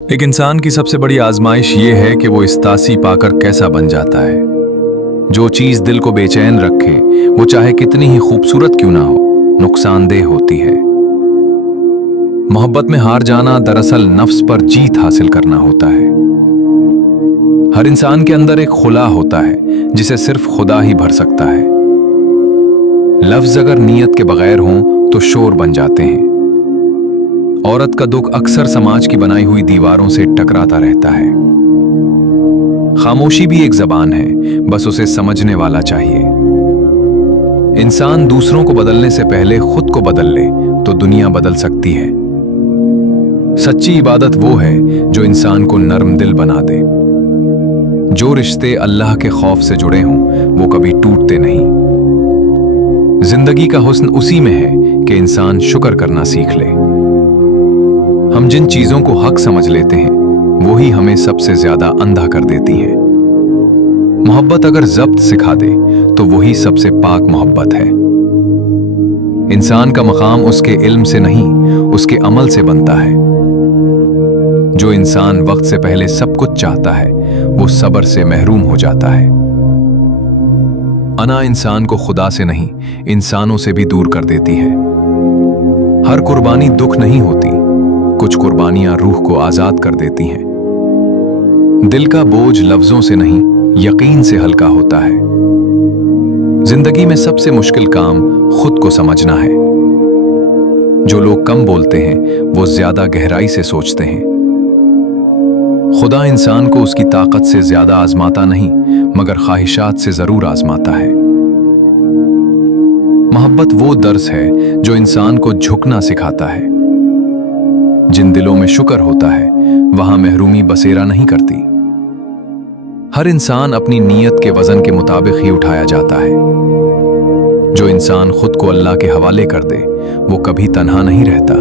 एक इंसान की सबसे बड़ी आजमाइश ये है कि वो इस तासी पाकर कैसा बन जाता है। जो चीज दिल को बेचैन रखे, वो चाहे कितनी ही खूबसूरत क्यों ना हो, नुकसानदेह होती है। मोहब्बत में हार जाना दरअसल नफ्स पर जीत हासिल करना होता है। हर इंसान के अंदर एक खुला होता है जिसे सिर्फ खुदा ही भर सकता है। लफ्ज अगर नीयत के बगैर हों तो शोर बन जाते हैं। औरत का दुख अक्सर समाज की बनाई हुई दीवारों से टकराता रहता है। खामोशी भी एक जबान है, बस उसे समझने वाला चाहिए। इंसान दूसरों को बदलने से पहले खुद को बदल ले तो दुनिया बदल सकती है। सच्ची इबादत वो है जो इंसान को नर्म दिल बना दे। जो रिश्ते अल्लाह के खौफ से जुड़े हों वो कभी टूटते नहीं। जिंदगी का हुस्न उसी में है कि इंसान शुक्र करना सीख ले। हम जिन चीजों को हक समझ लेते हैं वही हमें सबसे ज्यादा अंधा कर देती हैं। मोहब्बत अगर जब्त सिखा दे तो वही सबसे पाक मोहब्बत है। इंसान का मकाम उसके इल्म से नहीं, उसके अमल से बनता है। जो इंसान वक्त से पहले सब कुछ चाहता है वो सब्र से महरूम हो जाता है। अना इंसान को खुदा से नहीं, इंसानों से भी दूर कर देती है। हर कुर्बानी दुख नहीं होती, कुछ कुर्बानियां रूह को आजाद कर देती हैं। दिल का बोझ लफ्जों से नहीं, यकीन से हल्का होता है। जिंदगी में सबसे मुश्किल काम खुद को समझना है। जो लोग कम बोलते हैं वो ज्यादा गहराई से सोचते हैं। खुदा इंसान को उसकी ताकत से ज्यादा आजमाता नहीं, मगर ख्वाहिशात से जरूर आजमाता है। मोहब्बत वो दर्स है जो इंसान को झुकना सिखाता है। जिन दिलों में शुक्र होता है वहां महरूमी बसेरा नहीं करती। हर इंसान अपनी नीयत के वजन के मुताबिक ही उठाया जाता है। जो इंसान खुद को अल्लाह के हवाले कर दे वो कभी तन्हा नहीं रहता।